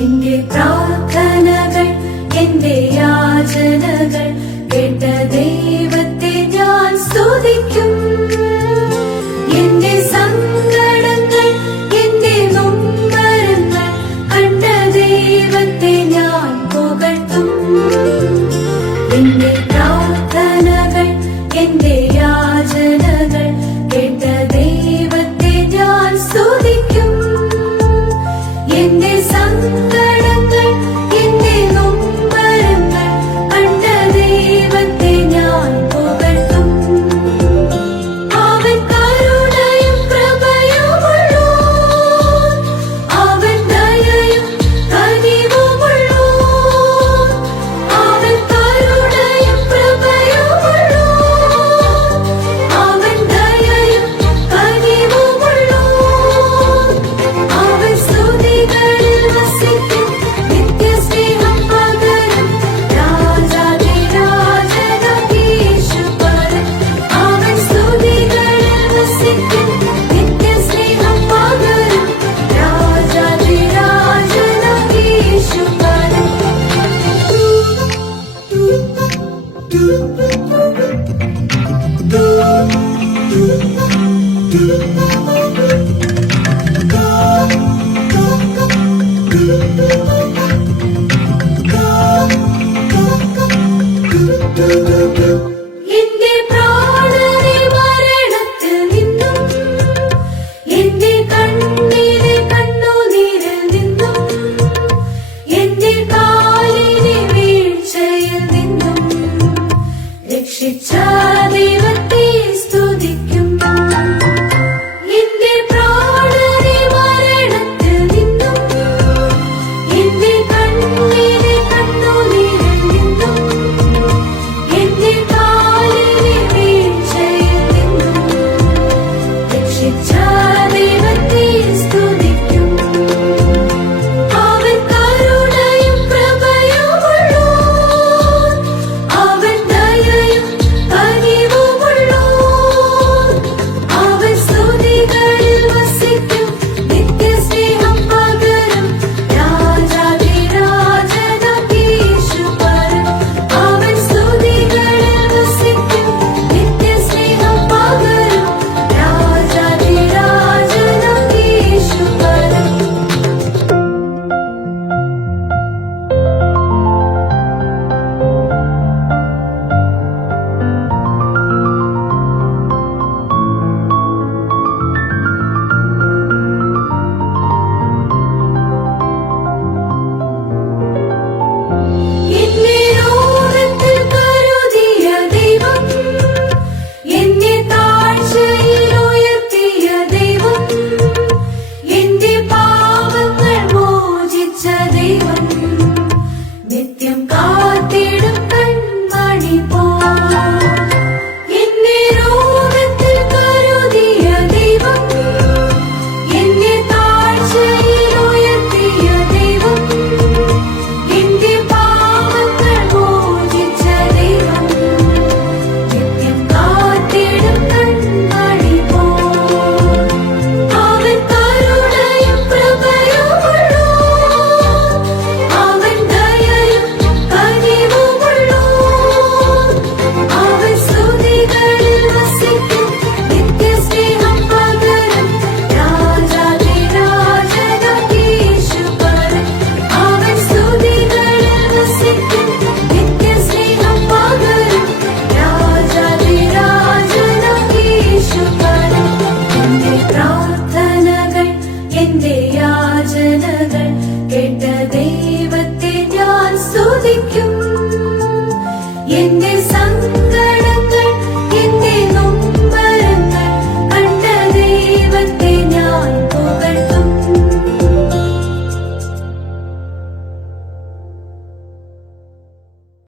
എന്റെ പ്രാർത്ഥനകൾ എന്റെ യാചനകൾ കേട്ട ദൈവത്തെ ഞാൻ സ്തുതിക്കും. എന്റെ സങ്കടങ്ങൾ എന്റെ നൊമ്പരങ്ങൾ കണ്ട ദൈവത്തെ ഞാൻ പുകഴ്ത്തും. എന്റെ പ്രാർത്ഥനകൾ എന്റെ യാചനകൾ കേട്ട ദൈവത്തെ ഞാൻ സ്തുതിക്കും. എന്റെ സങ്കടങ്ങൾ എന്റെ നൊമ്പരങ്ങൾ കണ്ട ദൈവത്തെ ഞാൻ പുകഴ്ത്തും. അവൻ കരുണയും കൃപയുമുള്ളോൻ, അവൻ ദയയും കനിവുമുള്ളോൻ. അവൻ കരുണയും കൃപയുമുള്ളോൻ, അവൻ ദയയും കനിവുമുള്ളോൻ. അവൻ സ്തുതികളിൽ വസിക്കും, നിത്യസ്നേഹം പകരും രാജാധിരാജനാം യേശുപരൻ. അവൻ സ്തുതികളിൽ വസിക്കും, നിത്യസ്നേഹം പകരും രാജാധിരാജനാം യേശുപരൻ. do do do